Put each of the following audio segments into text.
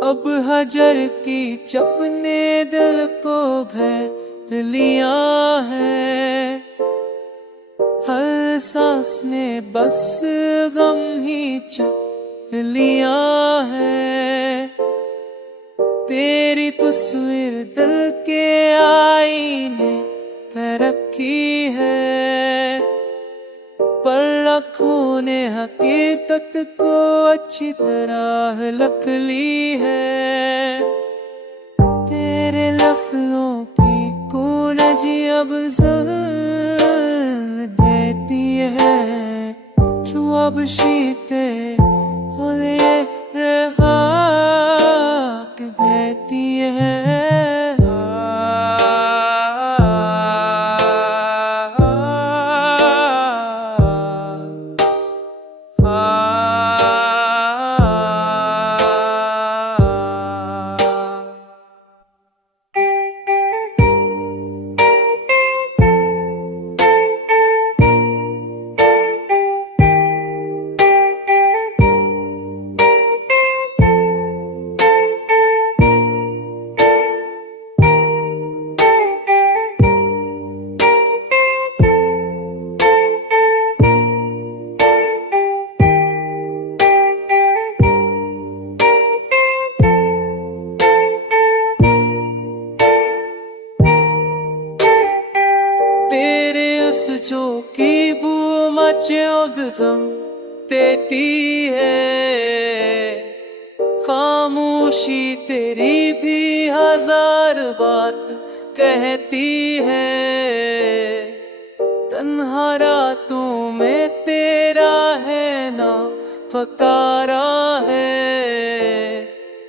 अब हजर की चपने दिल को घेर लिया है। हर सांस ने बस गम ही चख लिया है। तेरी तस्वीर दिल के आईने पे रखी है, पर आँखों ने हकीकत को अच्छी तरह लख ली है। तेरे लफ्ज़ों की गूंज अब ज़ुल्म देती है, जो अब शीते ये रहा देती है। तेरे उस जो की बू मचोगज़म देती है। खामोशी तेरी भी हजार बात कहती है। तन्हा रातों में तेरा है ना फकारा है,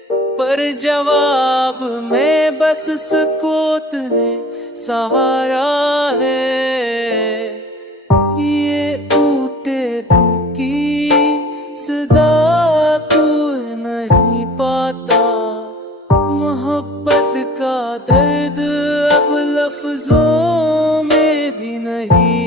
पर जवाब में बस सुकूत ने सहारा है। ये टूटे दिल की सदा कोई नहीं पाता, मोहब्बत का दर्द अब लफ्जों में भी नहीं